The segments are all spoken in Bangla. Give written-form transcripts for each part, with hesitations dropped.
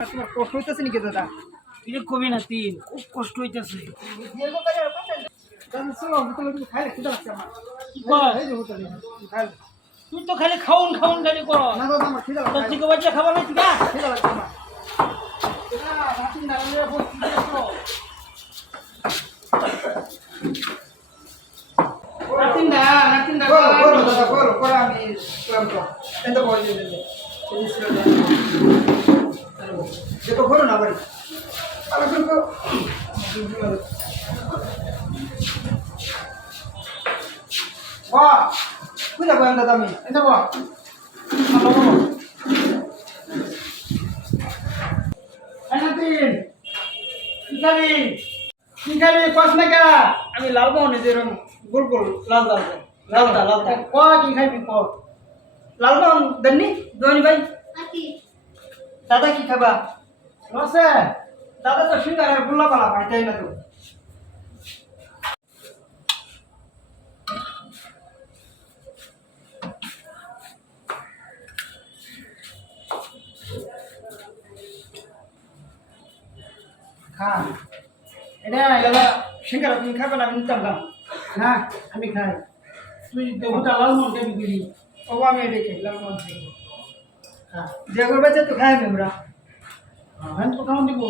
তোমার কষ্ট হইতেছে নাকি দাদা? তুই কবি না তিন খুব কষ্ট হইতেছে। তুই তো খালি খাউন খাউন খালি কর তোর থেকে বাচ্চা খাবার নাই ঠিক দেখো করো না ভাই বুঝা বলেন দাদা আমি এটা বল আমি লালমোহন যেরকম গোল গোল লাল লাল লালদা লালদা ক কি খাইবি ক লালমোহন দেননি দোনি ভাই দাদা কি খাবা রসে দাদা তো সিঙ্গারের গুল্লা পালা খাইতেই না তো খা এটা দাদা সিঙ্গারা তুমি খাবে না আমি নিতাম না না আমি খাই তুই দেবতা লালমোহন খাবি দিবি ও আমি এটা খাই লালমোহন খাই যে করবে তো খাই আমরা হ্যাঁ তো খাওয়ান দিব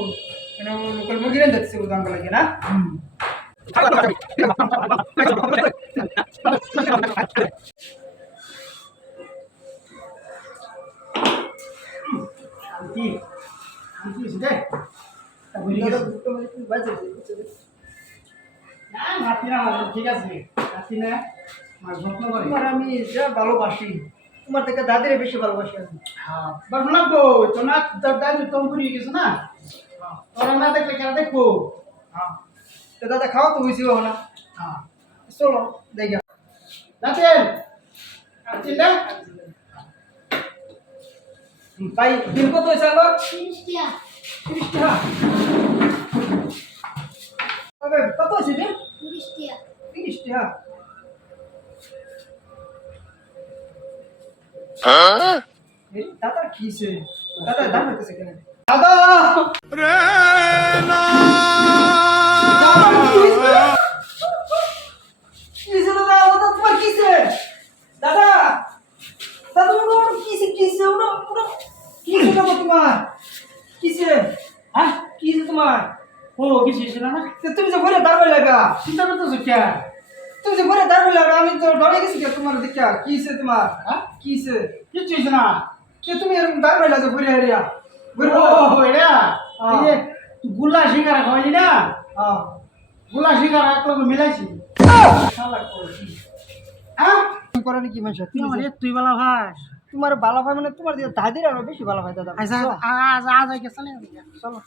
মানে লোকাল মুরগি রেন দেখছি উদাঙ্গ লাগে না শান্তি শান্তি দে না নাতি না ঠিক আছে নাতি না আমার যত্ন করে তোমার আমি যা ভালোবাসি তোমার থেকে দাদিরে বেশি ভালোবাসি আমি হ্যাঁ বাস লাগবো তো না তোর দাদি তম করে গেছে না তোরা না দেখলে কেন দেখবো হ্যাঁ তো দাদা খাওয়া তো হয়েছিল না হ্যাঁ চলো দেখি নাতেন নাতি না ভাই দিন কত হয়েছে আবার 30 টাকা তবে কত হয়েছে রে 30 টাকা দাদা কিছে দাদা দাম হইতেছে কেন দাদা রে না কিছে দাদা দাদা তোমার কিছে দাদা দাদা তোমার কিছে কিছে ওরা ওরা কিছে দাদা তোমার কিছে হ্যাঁ কিছে তোমার ও কিছু ছিল না তুমি যে ঘরে দাঁড় লাগা চিন্তা করতেছো কে তুমি যে ঘরে দাঁড় লাগা আমি তো ডরে গেছি তোমার দেখা কিছে তোমার হ্যাঁ কিছে কিছু হয়েছে না কে তুমি এরকম দাঁড় লাগা ঘরে হারিয়া ঘরে ও এটা এই যে তুই গুল্লা সিঙ্গারা খাওয়ালি না হ্যাঁ গুল্লা সিঙ্গারা এক লোক মিলাইছি শালা করছি হ্যাঁ করে নাকি মানুষ তুই বলা ভাস তোমার ভালো ভাই মানে তোমার দাদির আরো বেশি ভালো ভাই দাদা আজ আজ আজ চলে চলো